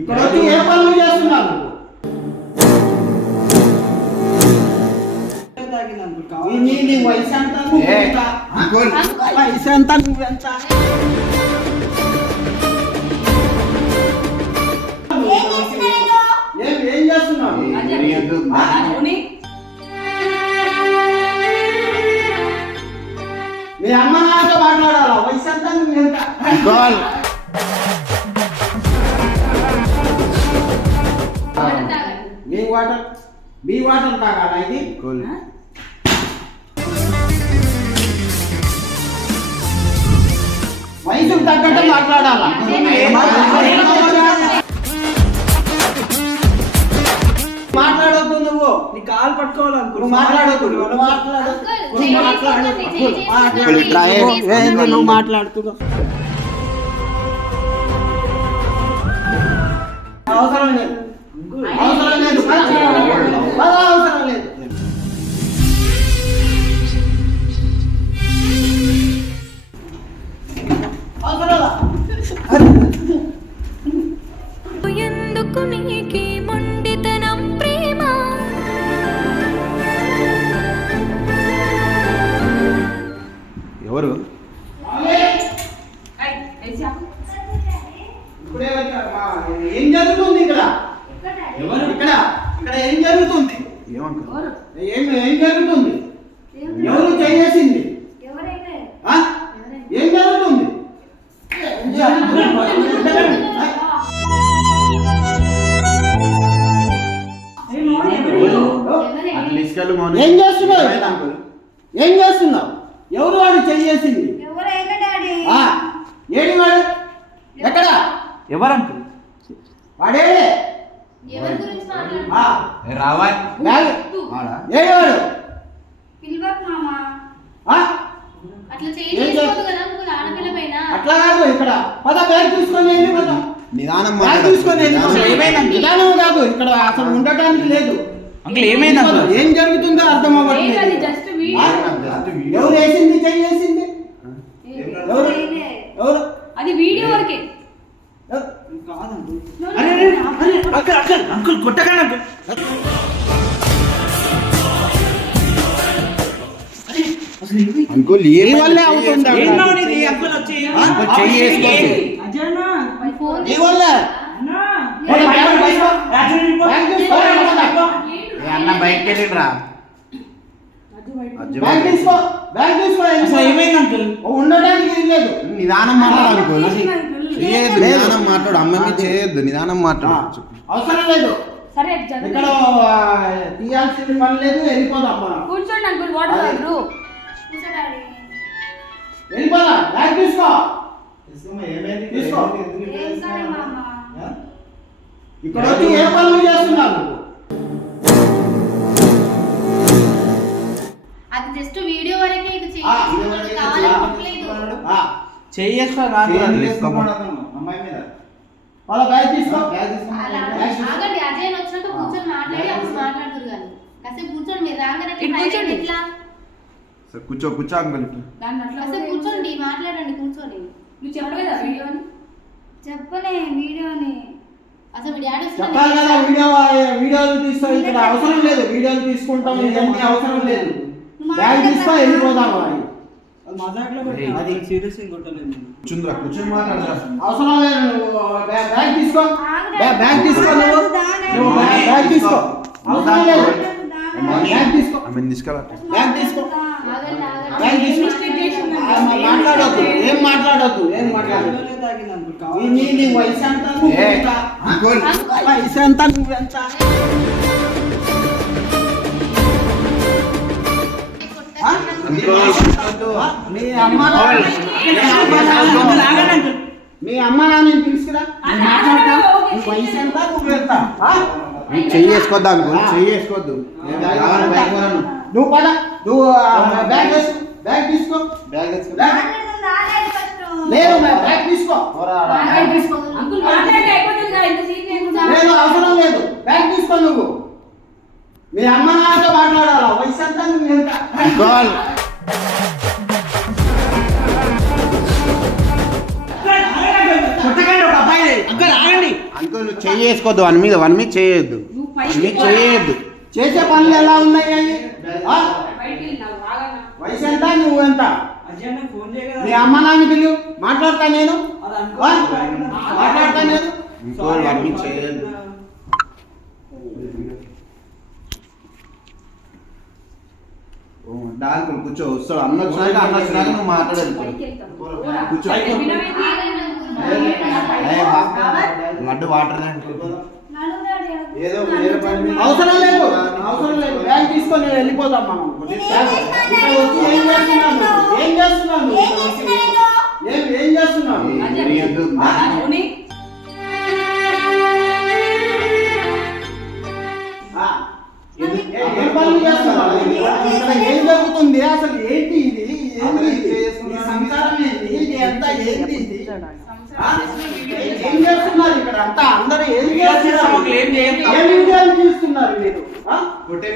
ఇక్కడ వచ్చి ఏ పనులు చేస్తున్నావు? నీ వయసు ఎంత? వయసు ఎంత? నువ్వెంత? ఏం చేస్తున్నావు? మీ అమ్మ నాతో మాట్లాడాలా? వయసు ఎంత? నువ్వెంత? మీ వాటర్ తాగాలా ఇది? వయసుకు తగ్గట్టు మాట్లాడాలా? మాట్లాడొద్దు నువ్వు. నీ కాలు పట్టుకోవాలనుకో. మాట్లాడొద్దు. నువ్వు మాట్లాడుతున్నావు. అవసరం లేదు. అవసరం లేదు. అవసరం లేదు. ఎందుకు నీకి మొండితనం ప్రేమ? ఎవరు? ఏం జరుగుతుంది ఇక్కడ? ఎవరు ఇక్కడ? ఇక్కడ ఏం జరుగుతుంది? ఏం జరుగుతుంది? ఎవరు చేసింది? ఏం జరుగుతుంది? ఏం చేస్తున్నావు? ఏం చేస్తున్నావు? ఎవరు వాడు చేసింది? ఏడి వాడు? ఎక్కడ? ఎవరంకు వాడే రావా? అట్లా కాదు. ఇక్కడ పద బ్యాగ్ తీసుకొని వెళ్ళిపోతాం. నిదానం తీసుకొని నిదానం కాదు. ఇక్కడ అసలు ఉండటానికి లేదు. అంకుల్ ఏమైంది? ఏం జరుగుతుందో అర్థం అవ్వట్లేదు. ఎవరు వేసింది? చేసింది ఎవరు? ఎవరు? అది వీడియో వరకే. అంకుల్ కొట్టకండి అంకుల్. ఏ వల్లే అవుతుంది. అన్న బయటకి వెళ్ళిరా. ఏమైంది అంకుల్? ఉండడానికి లేదు. నిదానం మాట్లాడు అంకుల్. నిదానం మాట్లాడు. అమ్మమ్మ చేయొద్దు. నిదానం మాట్లాడు. అవసరం లేదు. సరే ఇక్కడ తీయాల్సిన పని లేదు. వెళ్ళిపోదాం. కూర్చోండి అంకుల్. వాటర్ తాగరు. వెళ్ళిపోదా. బ్యాగ్ తీసుకో. తీసుకో. ఇక్కడ వచ్చి ఏ పనులు చేస్తున్నావు? అది జస్ట్ వీడియో వరకే. ఇది చేయేస్తా. అమ్మాయి మీద వాళ్ళ బ్యాగ్ తీసుకో. ఆగండి. అజయ్ వచ్చినాక కూర్చొని మాట్లాడి అప్పుడు మాట్లాడుతురు కానీ కాసేపు కూర్చొని మీరు రాగానే ఎట్లా? కూర్చో అంకుల్. కాసేపు కూర్చోండి. మాట్లాడండి కూర్చొని. నువ్వు చెప్పలేదా వీడియోని? చెప్పలే వీడియోని. అసలు మీ డాడీ చెప్పాలి కదా. వీడియోలు తీస్తాం. ఇక్కడ అవసరం లేదు. వీడియోలు తీసుకుంటాం. ఇవన్నీ అవసరం లేదు. బ్యాగ్ తీసుకో. వెళ్ళిపోదాం. కూర్చుందిరా. కూర్చొని మాట్లాడరా. అవసరం లేదు. బ్యాగ్ తీసుకో. బ్యాగ్ తీసుకో. నువ్వు బ్యాగ్ తీసుకో. అవసరం లేదు. బ్యాగ్ తీసుకో. బ్యాగ్ తీసుకో. బ్యాగ్ తీసుకో. మాట్లాడొద్దు. ఏం మాట్లాడొద్దు. నీ వయసు ఎంత? వయసు ఎంత? నువ్వెంత? మీ అమ్మ నాన్న తీసుకురా. వయసు ఎంత? నువ్వెంత? చెయ్యేసుకోద్దా అంకుల్? చెయ్యేసుకోవద్దు. నువ్వు పద. నువ్వు బ్యాగ్ తీసుకో. బ్యాగ్ తీసుకో. లేదు. బ్యాగ్ తీసుకో. లేదు. అవసరం లేదు. బ్యాగ్ తీసుకో. నువ్వు మీ అమ్మ నాన్నతో మాట్లాడాలా? వయసు ఎంత? నువ్వు ఎంత? అంకుల్ నువ్వు చేసుకోవద్దు వన్ మీద చేయొద్దు చేయొద్దు. చేసే పనులు ఎలా ఉన్నాయి అవి? ఆ? వయసు ఎంత, నువ్వు ఎంత? మీ అమ్మ నాన్న పిలు, మాట్లాడతా నేను. ఆ? మాట్లాడతా నేను. అంకుల్ వన్ మీద చేయొద్దు. అంకుల్ కూర్చో, వస్తాడు అన్న వచ్చినాక నువ్వు మాట్లాడాలి. కూర్చో. లడ్డు వాటర్ ఏదో వేరే పని మీద- అవసరం లేదు, అవసరం లేదు. బ్యాగ్ తీసుకొని నేను వెళ్ళిపోదాం మనం. ఇక్కడ వచ్చి ఏం చేస్తున్నాను? ఏం చేస్తున్నాను? ఏం చేస్తున్నాను? ఆ, ఏం పనులు చేస్తున్నాను? ఇక్కడ ఏం జరుగుతుంది అసలు? ఏంటి ఇది? ఏంటి ఇది? ఈ సంసారం ఏంటి? ఇది అంతా ఏంటి ఇది? ఆ? ఏం చేస్తున్నారు ఇక్కడ అంతా? అందరూ ఏం చేస్తున్నారు? ఏం వీడియోలు తీస్తున్నారు మీరు? ఆ?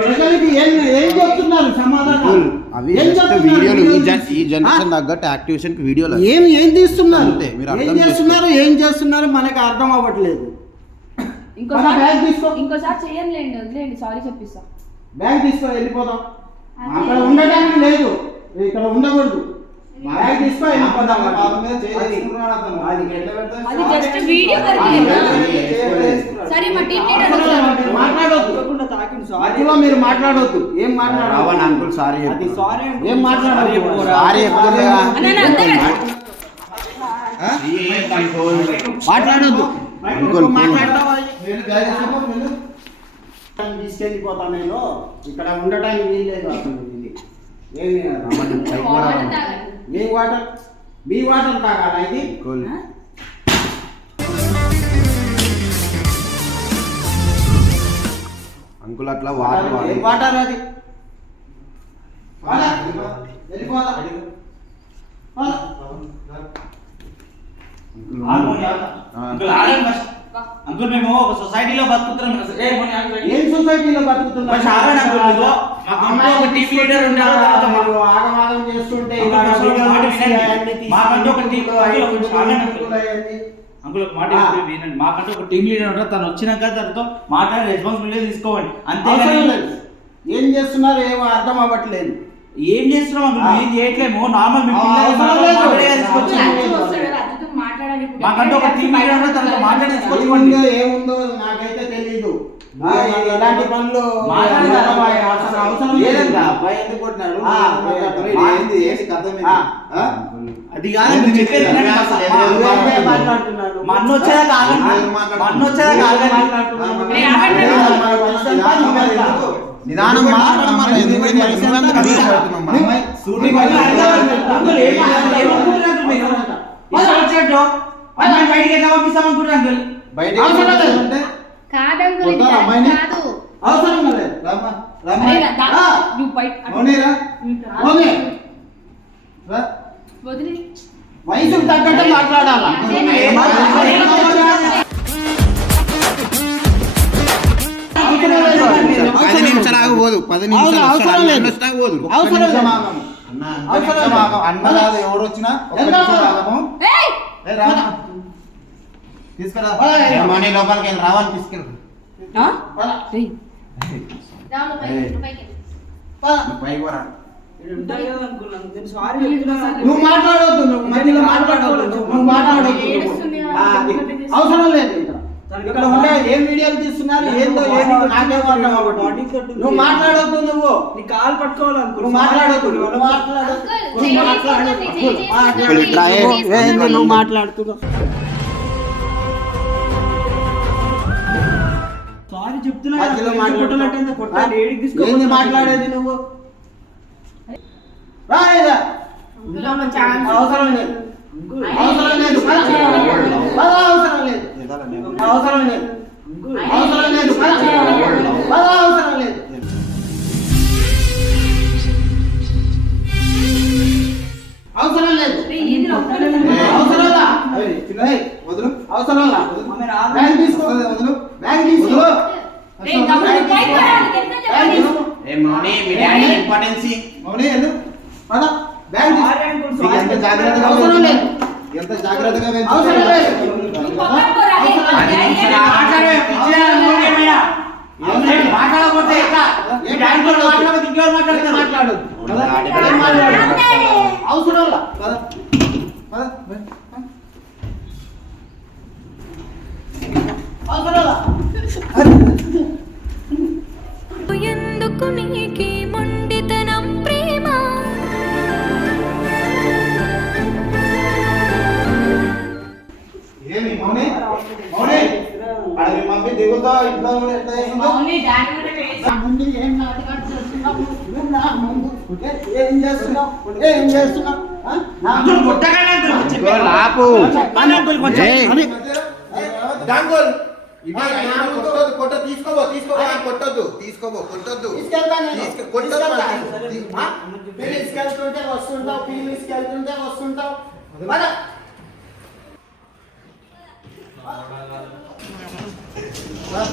ప్రజలకి ఏం చెప్తున్నారు సమాధానం? అవి ఏం వీడియోలు చెప్తున్నారు? ఈ జనరేషన్ తగ్గట్టు యాక్టివేషన్ కి వీడియోలు ఏం తీస్తున్నారు? అంతే, మీరు ఏం అర్థం చేస్తున్నారు? ఏం చేస్తున్నారు మనకు అర్థం అవ్వట్లేదు. బ్యాగ్ తీసుకో, ఇంకోసారి చెయ్యనులేండి, వదిలేండి, సారీ చెప్పిస్తా. బ్యాగ్ తీసుకో, వెళ్ళిపోదాం. అక్కడ ఉండడానికి లేదు, ఇక్కడ ఉండకూడదు. బ్యాగ్ తీసుకో, వెళ్ళిపోదాం. అది జస్ట్ వీడియో వరకే. సరే మా టీం లీడర్ మాట్లాడొద్దు, మధ్యలో మీరు మాట్లాడొద్దు. ఏం మాట్లాడాలి? అంకుల్ సారీ ఏం మాట్లాడాలి? సారీ చెప్తుండగా మాట్లాడొద్దు. అంకుల్ మాట్లాడతావా? తీసుకెళ్ళిపోతా నేను. ఇక్కడ ఉండటానికి వీల్లేదు అసలు. ఇది ఏమి మీ వాటర్, మీ వాటర్ తాగాలా ఇది? అంకుల్ అట్లా వాటర్ ఏం వాటర్ అది? వెళ్ళిపోదా? అంకుల్ మేము ఒక సొసైటీలో బతుకుతున్నాం. ఏం సొసైటీలో బతుకుతున్నారు? అమ్మాయి ఒక టీమ్ లీడర్ ఉన్నారు. మీరు ఆగమాగం చేస్తుంటే అంకుల్, ఇవాళ అసలు వీడియోలు మాట తీసి వినండి. అవన్నీ తీసి మాకంటూ ఒక టీం- అవన్నీ. అంకుల్ ఒక మాట వినండి. మాకంటూ ఒక టీమ్ లీడర్ ఉంటారు. తను వచ్చినాక తనతో మాట్లాడే రెస్పాన్సిబిలిటీ తీసుకోండి. అంతేగాని అవసరం లేదు. ఏం చేస్తున్నారు ఏమో అర్థం అవ్వట్లేదు. ఏం చేస్తున్నాం అంకుల్? ఏం చేయట్లేము. నార్మల్ మీ పిల్లలు అవసరం లేదు. మాకంటూ ఒక టీమ్ లీడర్ ఉంటారు. తనతో మాట్లాడి తీసుకొచ్చి ఏముందో నాకైతే తెలీదు. ఇలాంటి పనులు మాట్లాడదా? అసలు అవసరం లేదు. అబ్బాయి ఎందుకు కొట్టినాడు? అది కాదు నువ్వు చెప్పేది వినండి. నువ్వేంటే మాట్లాడుతున్నాడు? మా అన్న వచ్చేదాకా ఆగండి. మా అన్న వచ్చేదాకా ఆగండి. నిదానం మాట్లాడమన్నా ఎందుకు అంకుల్ ఏమనుకుంటున్నారు మీరు? ఇష్టం వచ్చినట్టు అమ్మాయి బయటికి ఎట్లా పంపిస్తామనుకుంటారు అంకుల్? కాదంకుల్, ఇది అమ్మాయిని? కాదు. అవసరం లేదు. అరే రా, నువ్వు బయట వదిలి. వయసుకు తగ్గట్టు మాట్లాడాలా? పది నిమిషాలు ఆగబోదు. 10 నిమిషాలు అవసరం లేదు. ఆగబోదు. అవసరం లేదు. అన్న కాదు ఎవరు వచ్చినా ఏయ్! తీసుకురా మనీ లోపలికి వెళ్ళి రావాలి తీసుకెళ్ళి ఏయ్. రాము పైకి. పైకి పోరా. నువ్వు మాట్లాడవద్దు, నువ్వు మధ్యలో మాట్లాడవద్దు, నువ్వు మాట్లాడవద్దు. అవసరం లేదు. ఇక్కడ ఉండే ఏం వీడియోలు తీస్తున్నారు ఏందో ఏంటి నాకేం అర్థం అవ్వట్లేదు. నువ్వు మాట్లాడవద్దు, నువ్వు నీ కాలు పట్టుకోవాలనుకో. నువ్వు మాట్లాడవద్దు, నువ్వు మాట్లాడవద్దు. నువ్వు మాట్లాడుతున్నావు. సారీ చెప్తున్నా. మధ్యలో ఏంది మాట్లాడేది నువ్వు? రాలేదా? అవసరం లేదు, అవసరం లేదు, అవసరం లేదు, అవసరం లేదు, అవసరం లేదు, అవసరం లేదు. అవసరం లేదు, అవసరంలా వదులు అవసరంలా. బ్యాగ్ తీసుకో, బ్యాగ్ తీసుకో, బ్యాగ్ తీసుకో. మౌని మీ డాడీ ఇంపార్టెన్సీ మౌని ఎందుకు పద, బ్యాగ్ తీసుకో. ఎంత జాగ్రత్తగా అవసరం లేదు, ఎంత జాగ్రత్తగా అవసరం లేదు. మాట్లాడే పిచ్చిదా నువ్వు ఏమైనా? మాట్లాడకపోతే ఎట్లా? మీ డాడీ కూడా మాట్లాడకపోతే ఇంకెవరు మాట్లాడతారు? మాట్లాడు అవసరం లా. పద. పద. అవసరం లా. ఎందుకు నీకి మొండితనం ప్రేమ ఏమి మౌని మౌని అక్కడ మీ మమ్మీ దిగుతా ఇంట్లో కూడా ఎట్లా చేసిందో నా ముందు ఏం నాటకాలు చేస్తున్నావు నువ్వు నా ముందు ఏం చేస్తున్నావు ఏం చేస్తున్నావు ఆ? నా అంకుల్ కొట్టగానే అంకుల్ ఆపు చెప్పండి అంకుల్ కొంచెం. ఏయ్. డాంగోల్ ఇది ఆయన కొట్టొద్దు కొట్టొద్దు తీసుకోబో కొట్టొద్దు కొట్టొద్దు తీసుకెళ్తా నేను. కొట్టొద్దు తీసుకెళ్తా. ఆ? పిల్లి తీసుకెళ్తుంటే వస్తుంటావు పిల్లి తీసుకెళ్తుంటే వస్తుంటావు పద. పద.